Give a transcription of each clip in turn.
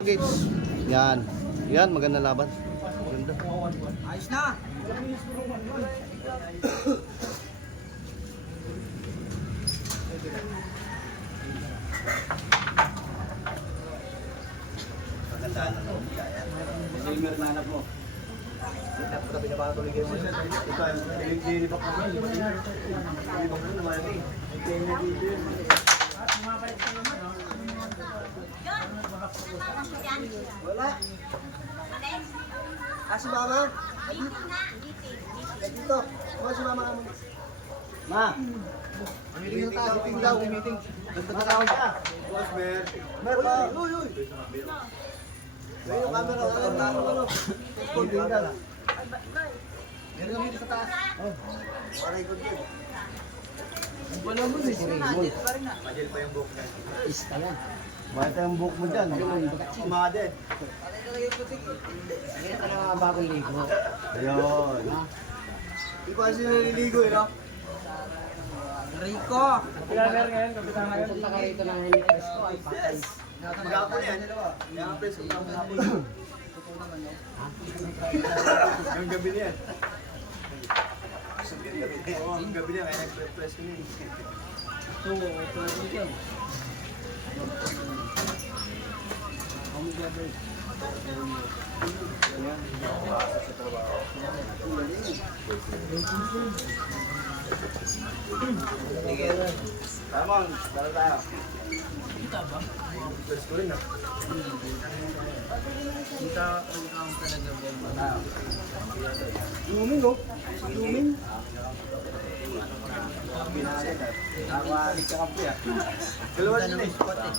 Gates. Yan. Yan, maganda laban. Maganda. Ayos na. Magandaan na naman. Hindi yung nanap mo. Ito ang pinapatuloy kayo mo. Ito ang nilibak mo. Nilibak mo naman. Ito yung nilibak mo. Wala. Si mama? Dito. Mga si mama kamo. Ma. Meeting na tayo. Meeting daw. Meeting. Nagtatawag ka. Boss, Mer. Mer pa. Uy, uy. May yung camera. Ano? Meeting ka. Meron kami sa taas. Paray ko dyan. Ang pala mo eh. Majel pa yung book niya. Ista lang. Bakit yung book mo dyan? Umaded. Ngayon ka na bagong ligo. Ayun. Hindi pa kasi naliligo eh, no? Rico! Pilaner ngayon, kapitan ngayon. Punta ka rito ng Hemitres ko ay patay. Mag-apon yan. Yung press ko lang hapon. Yung gabi niya. Yung gabi niya, kaya nag-press ko niya. Ito, dito. Sige. Ramon, dala tayo. Kita ba? Press ko rin ah. Kita ang talaga ba? Lumin oh. Lumin. Nakawalik ka kampi ah. Dalawa din eh. Dalawa din.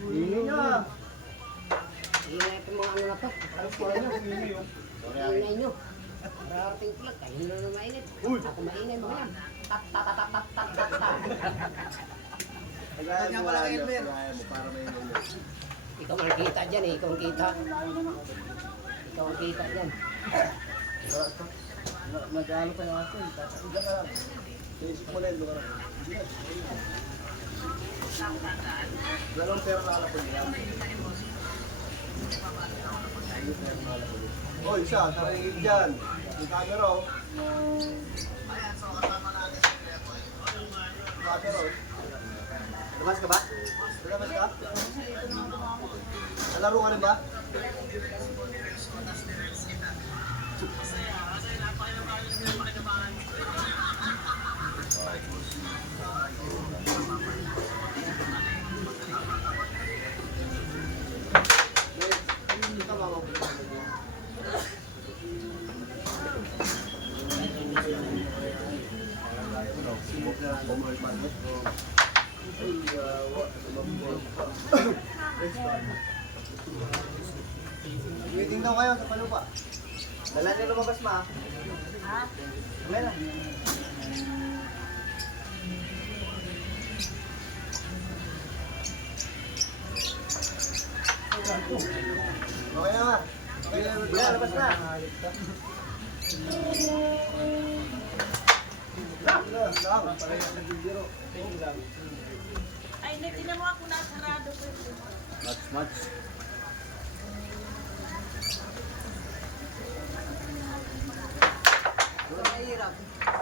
Ini na. Ingay itong mga ano na to. Ingay nyo. Parating pula, kayo na naman mainit. Ako maingay mo yan. Tat, tat, tat, tat, tat, tat, tat. Kaya mo pala kayo, Ben. Para may Ikaw ang kita dyan eh, ikaw ang kita. Ikaw ang kita dyan. Nag-ano pa yung aso. Diyan ka lang. Isip mo na yun. Dalawang pera na alapon niya. Oh, isa. Sarangin dyan. Yung camera oh. Camera oh. Labas ka ba? Labas ka? Nalaro ka rin ba? Meeting daw kayo sa palupa. Dala niyo lumabas ma. Ha? Meron. Okay na ma. Okay na, labas na. Ay, nagtinan mo ako na sarado. Much. Mahirap.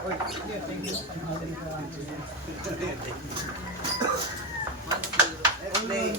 Oy, thank you. Play.